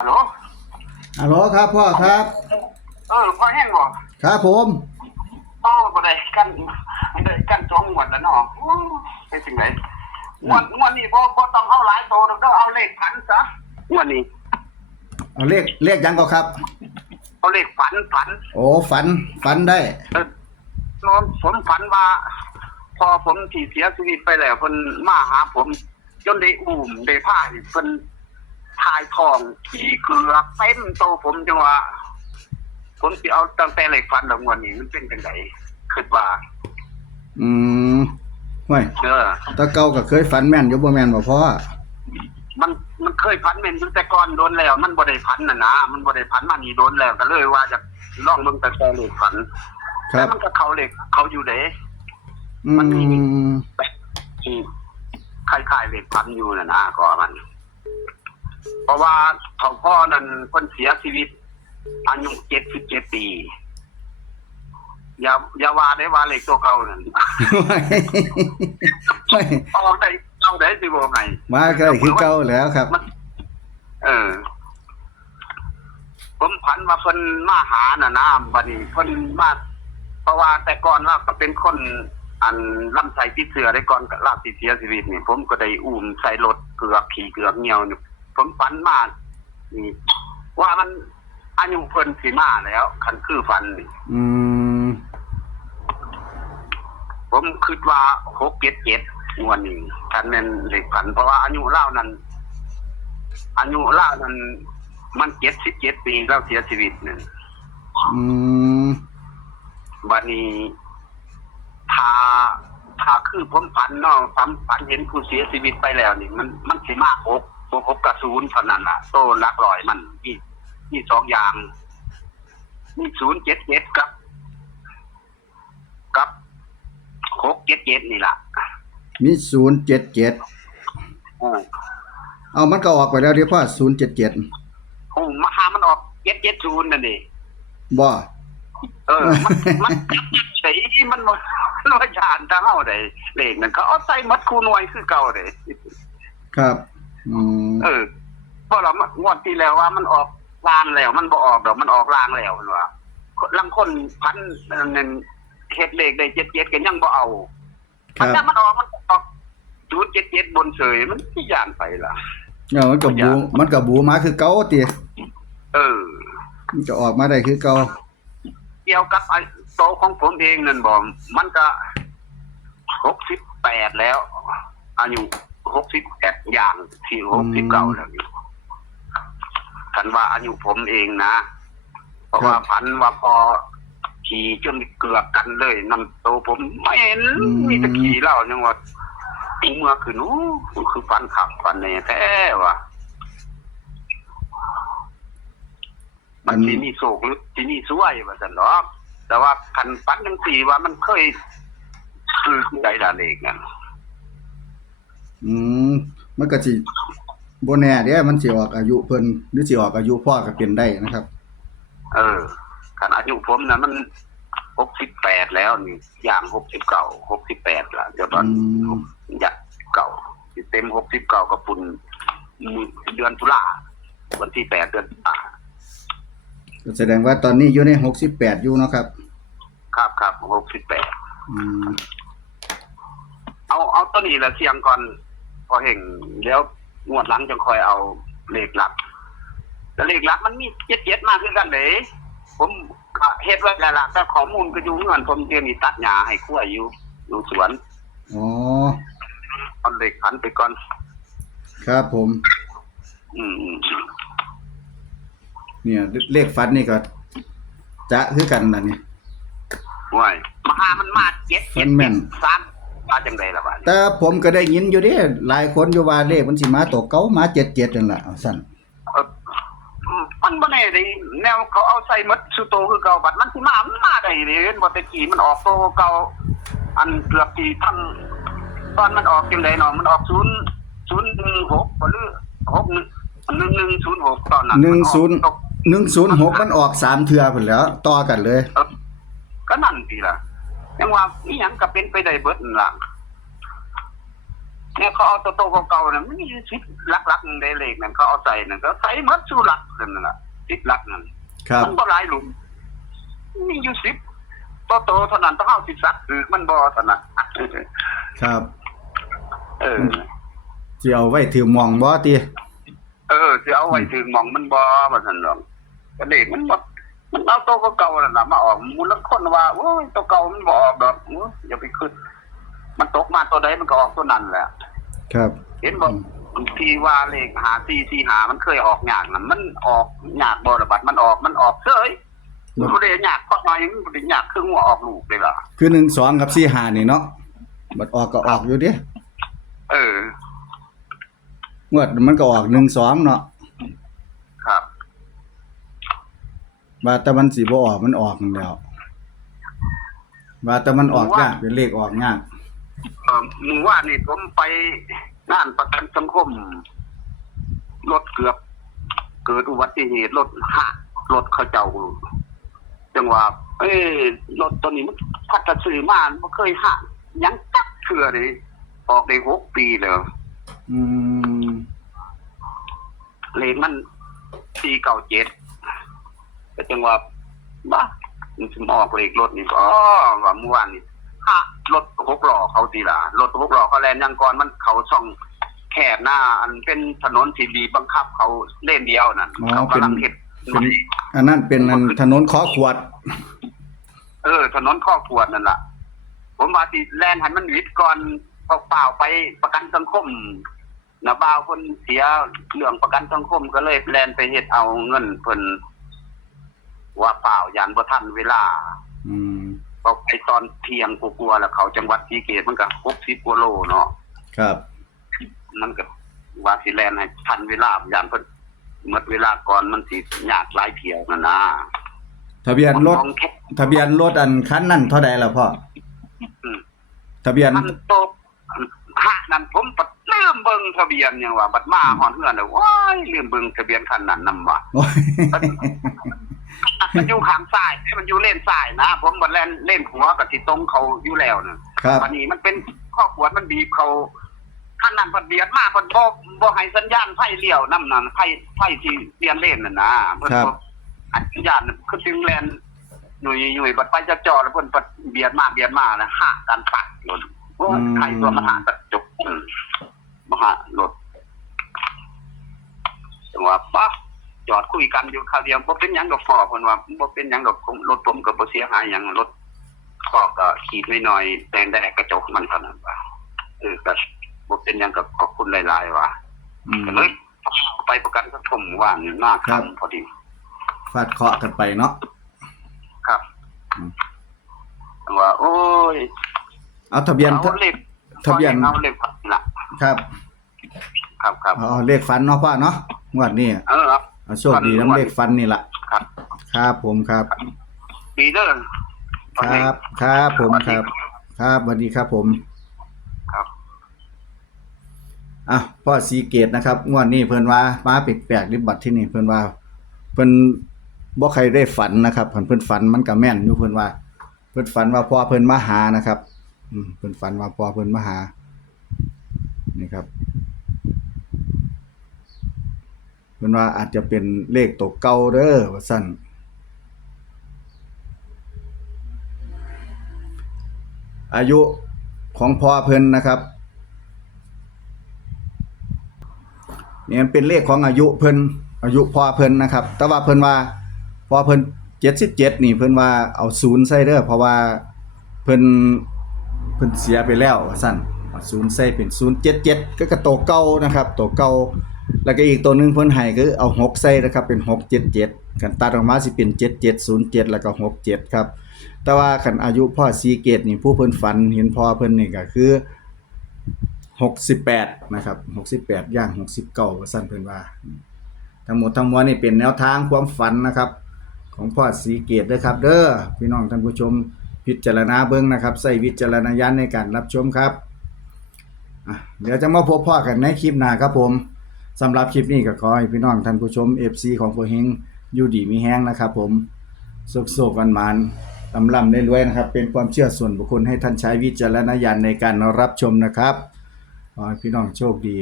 ฮัลโหลฮัลโหลครับพ่อครับพอแห้งบ่ครับผมบ่ได้กันสองงวดแล้วเนาะเป็นจังได๋งวดนี้บ่ต้องเอาหลายโตดอกเอาเลขพันซะงวดนี้เอาเลขยังก็ครับเอาเลขฝันโอ้ฝันได้ผมฝันว่าพอผมที่เสียชีวิตไปแล้วเพิ่นมาหาผมจนได้อุ้มได้พาเพิ่นทายทองขี่เกลือเต็มโตผมจังว่าผมสิเอาตั้งแต่เลขฝันแล้วงวดนี้มันเป็นจังได๋คิดว่าห้วยตะเก่าก็เคยฝันแม่นอยู่บ่แม่นบ่พ่อมันเคยฝันแม่นอยู่แต่ก่อนโดนแล้วมันบ่ได้ฝันน่ะนะมันบ่ได้ฝันมานี่โดนแล้วก็เลยว่าจะลองเบิ่งแต่เลขฝันแต่มันก็เขาเลขเขาอยู่เด้มันมีที่คล้ายๆเลขฝันอยู่น่ะนะก็มันเพราะว่าเขาพ่อนั้นเพิ่นเสียชีวิตอายุ77ปีอย่าว่าได้ว่าเลขตัวเก่านั่นเอาได้สิบ่ไงมาก็คือเก่าแล้วครับผมพันว่าเพิ่นมาหาน่ะนะบัดนี้เพิ่นมาเพราะว่าแต่ก่อนเราก็เป็นคนอันลำไส้ติดเชื้อได้ก่อนก็ลาสิเสียชีวิตนี่ผมก็ได้อุ้มใส่รถเกือบขี่เกือบเหี่ยวนี่ผมฝันมานี่ว่ามันอายุเพิ่นสิมาแล้วคันคือฝันนี่ผมคิดว่า677งวดนี้คันแม่นเลขฝันเพราะว่าอายุเล่านั้นมัน77ปีแล้วเสียชีวิตนั่นบัดนี้ถ้าคือผมฝันเนาะฝันเห็นผู้เสียชีวิตไปแล้วนี่มันสิมา6กับ0เท่านั้นล่ะโตหลักร้อยมันมี2อย่างมี077กับ677นี่ล่ะมี077เอามันก็ออกไปแล้วเดี๋ยวพ่อ077โอ้มาหามันออก770นั่นดิบ่มันใช่มันว่าญาณทางเฮาได้เลขนั่นเขาเอาใส่หมดคู่หน่วยคือเก่าเด้ครับเพราะเรางวดที่แล้วว่ามันออกลางแล้วมันบ่ออกดอกมันออกลางแล้วเพิ่นว่าลางคนพันนั่นเฮ็ดเลขได้77ก็ยังบ่เอาถ้ามันออก077บนเฉยมันสิย่านไปล่ะมันก็บูมาคือเก่าติมันจะออกมาได้คือเก่าเกี่ยวกับโตของผมเองนั่นบ่มันก็68แล้วอายุ68อย่างที่69แล้วนี่คันว่าอายุผมเองนะเพราะว่าพันว่าพอขี่จนเกือบกันเลยนั่นโตผมไม่เห็นมีแต่ขี่เล่ายังว่าตีเมื่อคือนู้คือฟันขับฟันแน่แท้ว่ะมันที่นี่โศกหรือที่นี่สวยว่าซั่นเนาะแต่ว่าคันฟันจังซี่ว่ามันเคยคือได้ดาเลขนั่นมันก็สิบ่แน่เด้มันสิออกอายุเพิ่นหรือสิออกอายุพ่อก็เป็นได้นะครับคันอายุผมน่ะมัน68แล้วนี่อย่าง68ล่ะเดี๋ยวตอนอยากเก่าสิเต็ม69ก็ปุ่นเดือนตุลาวันที่8เดือนตุลาก็แสดงว่าตอนนี้อยู่ใน68อยู่เนาะครับครับ68เอาตัวนี้ละเสียงก่อนพอเห็นแล้วงวดหลังจังค่อยเอาเลขหลักแต่เลขหลักมันมี77มาคือกันเด้ผมเฮ็ดไว้แล้วล่ะแต่ข้อมูลก็อยู่เงินผมเตรียมนี่ตัดหญ้าให้คั่วอยู่สวนเอาเลขพันไปก่อนครับผมเนี่ยเลขฝันนี่ก็จะคือกันน่ะนี่ว้ายมาหามันมา7แม่น3ว่าจังได๋ล่ะบาดแต่ผมก็ได้ยินอยู่เด้หลายคนอยู่ว่าเลขมันสิมาตัวเก่ามา77นั่นล่ะซั่นมันบ่แน่ได้แนวเขาเอาใส่หมดสุโตคือเก่าบัดมันสิมาได้เด้บ่แต่กี้มันออกโตเก่าอันเกือบที่ทั้งตอนมันออกจังได๋เนาะมันออก006บ่หรือ1106ตอนนั้น106มันออก3เทื่อพุ่นแล้วต่อกันเลยก็นั่นสิล่ะยังว่าอีหยังก็เป็นไปได้เบิดนั่นล่ะ เนี่ยเขาเอาตัวโตเก่าๆน่ะมันมี10หลักๆนึงได้เลขนั่นเขาเอาใส่นั่นก็ใส่หมดสู่หลักนั่นล่ะ10หลักนั่น ครับ มันบ่หลายหลุมมีอยู่10โตๆเท่านั้นต้องเอา10ซักคือมันบ่เท่านั้น ครับ เออ สิเอาไว้ถือหม่องบ่ติ สิเอาไว้ถึงหม่องมันบ่ว่าซั่นดอกก็เลขมันบ่มันเอาโตเก่าๆนั่นน่ะมาออกมูลคนว่าโอ้ยโตเก่ามันบ่ออกดอกอย่าไปคิดมันตกมาตัวใดมันก็ออกตัวนั้นแหละ ครับ เห็นบอกที่ว่าเลข5445มันเคยออกยากน่ะมันออกยากบ่ระบาดมันออกเฉยมันบ่ได้ยากเพราะน้อยมันบ่ได้ยากคือหัวออกลูกเลยล่ะ คือ1 2กับ4 5นี่เนาะบัดออกก็ออกอยู่เด้ เออ งวดมันก็ออก1 2เนาะ ครับ ว่าแต่มันสิบ่ออกมันออกนั่นแล้วว่าแต่มันออกยากเป็นเลขออกยาก มื้อวานนี่ผมไปงานประกันสังคมรถเกิดอุบัติเหตุรถเขาเจ้าจังว่ารถตัวนี้มันพัดจะซื้อมาบ่เคยหักหยังจักเทื่อเลยออกได้6 ปีแล้ว อืม เลขมัน497ก็จังว่าบ้ามันสิออกเลขรถนี่ก็ว่าเมื่อวานนี่รถ6ล้อเขาสิล่ะรถ6ล้อเขาแล่นยังก่อนมันเขาช่องแคบหน้าอันเป็นถนนที่บีบังคับเขาเลนเดียวนั่นเขากำลังเฮ็ด อันนั้นเป็นอันถนนขอขวด ถนนข้อขวดนั่นล่ะผมว่าสิแล่นให้มันวิดก่อนเปล่าไปประกันสังคมนะบ่าวคนเสียเรื่องประกันสังคมก็เลยแล่นไปเฮ็ดเอาเงินเพิ่นว่าเปล่ายันบ่ทันเวลา อืม พอไปตอนเที่ยงกลัวๆแล้วเขาจังหวัดศรีเกตมันก็60กว่าโลเนาะ ครับ มันก็ว่าสิแล่นให้ทันเวลายันเพิ่นหมดเวลาก่อนมันสิยากหลายเที่ยวนั่นนะ ทะเบียนรถอันคันนั้นเท่าใดล่ะพ่อทะเบียน มันโตนั่นผมปัดลืมเบิ่งทะเบียนหยังว่าบัดมาฮอดเฮือนแล้วว้ายลืมเบิ่งทะเบียนคันนั้นนำว่า โอ้ย มันอยู่ข้างซ้ายมันอยู่เลนซ้ายนะผมบ่แล่นเลนขวาก็สิตรงเขาอยู่แล้วน่ะ ครับ วันนี้มันเป็นข้อขวดมันบีบเขาคันนั้นเพิ่นเบียดมาเพิ่นบ่ให้สัญญาณไฟเลี้ยวนำนั่นไฟที่เปลี่ยนเลนน่ะนะเพิ่นบ่อันสัญญาณคือถึงแลนหน่วยบัดไปจะจอดแล้วเพิ่นปัดเบียดมานะหากันปัดรถโอ้ยใครตัวมาหากระจกมาหารถจังว่าปะจอดคุยกันอยู่คราวเดียวบ่เป็นหยังดอกพ่อเพิ่นว่าบ่เป็นหยังดอกรถผมก็บ่เสียหายหยังรถพ่อก็ขีดไว้หน่อยแต่งได้กระจกมันเท่านั้นว่าก็บ่เป็นหยังก็ขอบคุณหลายๆว่าก็เลยไปประกันสังคมว่านี่หน้าค่ำพอดี ฟาดเคราะห์กันไปเนาะ ครับว่าโอ้ย เอาทะเบียน เอาเลขล่ะ ครับ ครับ เอาเลขฝันเนาะพ่อเนาะงวดนี้เอาโชคดีนำเลขฝันนี่ล่ะ ครับ ครับผมครับ ดีเด้อ ครับครับผมครับครับสวัสดีครับผม ครับ พ่อสีเกตนะครับงวดนี้เพิ่นว่ามาแปลกๆดิบัดที่นี่เพิ่นว่าเพิ่นบ่ใครได้ฝันนะครับเพิ่นฝันมันก็แม่นอยู่เพิ่นว่าเพิ่นฝันว่าพ่อเพิ่นมาหานะครับเพิ่นฝันว่าพ่อเพิ่นมาหานี่ครับเพิ่นว่าอาจจะเป็นเลขตัวเก่าเด้อว่าซั่นอายุของพ่อเพิ่นนะครับนี่มันเป็นเลขของอายุเพิ่นอายุพ่อเพิ่นนะครับแต่ว่าเพิ่นว่าพ่อเพิ่น77นี่เพิ่นว่าเอา0ใส่เด้อเพราะว่าเพิ่นเสียไปแล้วว่าซั่นเอา0ใส่เป็น077ก็กระโตเก่านะครับตัวเก่าแล้วก็อีกตัวนึงเพิ่นให้คือเอา6ใส่นะครับเป็น677กันตัดออกมาสิเป็น7707แล้วก็67ครับแต่ว่าคันอายุพ่อสีเกตนี่ผู้เพิ่นฝันเห็นพ่อเพิ่นนี่ก็คือ68นะครับ68ย่าง69ว่าซั่นเพิ่นว่าทั้งหมดทั้งมวลนี่เป็นแนวทางความฝันนะครับของพ่อสีเกตเด้อครับเด้อพี่น้องท่านผู้ชมพิจารณาเบิ่งนะครับใช้วิจารณญาณในการรับชมครับเดี๋ยวจะมาพบพ่อกันในคลิปหน้าครับผมสำหรับคลิปนี้ก็ขอให้พี่น้องท่านผู้ชม FC ของพ่อเฮงอยู่ดีมีแฮงนะครับผมสุขๆหวานๆร่ำๆรวยๆนะครับเป็นความเชื่อส่วนบุคคลให้ท่านใช้วิจารณญาณในการรับชมนะครับ ขอให้พี่น้องโชคดี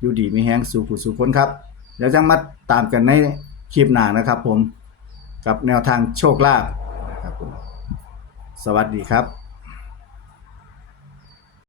อยู่ดีมีแฮงสู่ผู้สู่คนครับเดี๋ยวจังมาตามกันในคลิปหน้านะครับผมกับแนวทางโชคลาภนะครับผมสวัสดีครับ